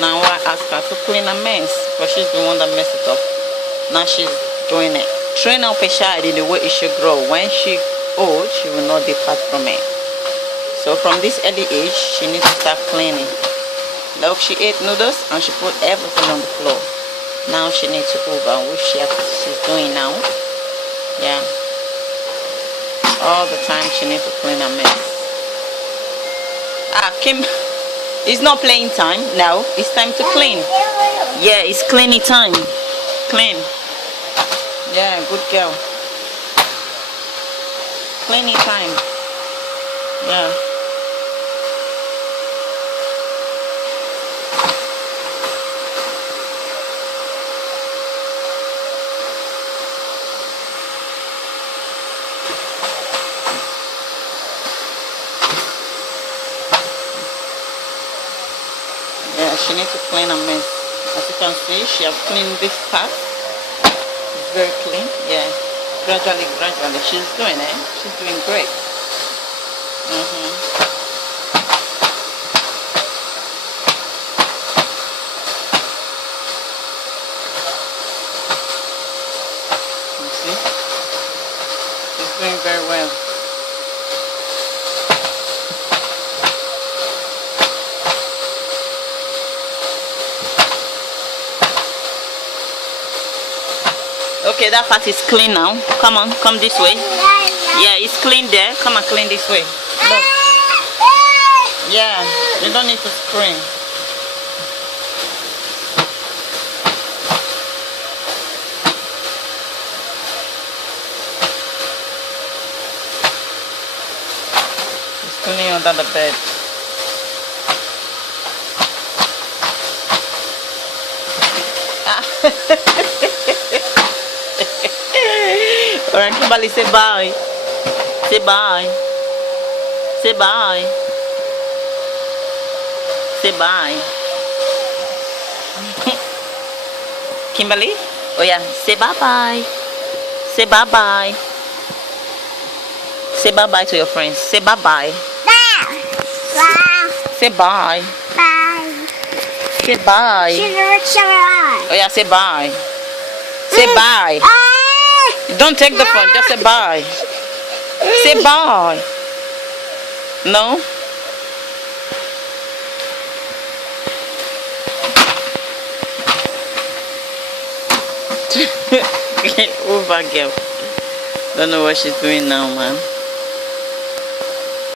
Now I ask her to clean a mess, but she's the one that messed it up. Now she's doing it. Train up a child in the way it should grow. When she old, she will not depart from it. So from this early age, she needs to start cleaning. Look, she ate noodles and she put everything on the floor. Now she needs to hoover, which she's doing now. Yeah. All the time she needs to clean a mess. Kim, it's not playing time now. It's time to clean. Yeah, it's cleaning time. Clean. Yeah, good girl. Cleaning time. Yeah. Yeah, she needs to clean a mess. As you can see, she has cleaned this part. It's very clean. Yeah. Gradually, she's doing it. She's doing great. You see? She's doing very well. Okay, that part is clean now. Come on, come this way. Yeah, it's clean there. Come and clean this way. Look. Yeah, you don't need to scream. It's cleaning under the bed. Alright, Kimberly, say bye. Say bye. Say bye. Say bye. Kimberly? Oh yeah, say bye-bye. Say bye-bye. Say bye-bye to your friends. Say bye-bye. Say bye. Bye. Say bye. Oh yeah, say bye. Say bye. Don't take the phone, just say bye. Say bye. No? Get over, girl. Don't know what she's doing now, man.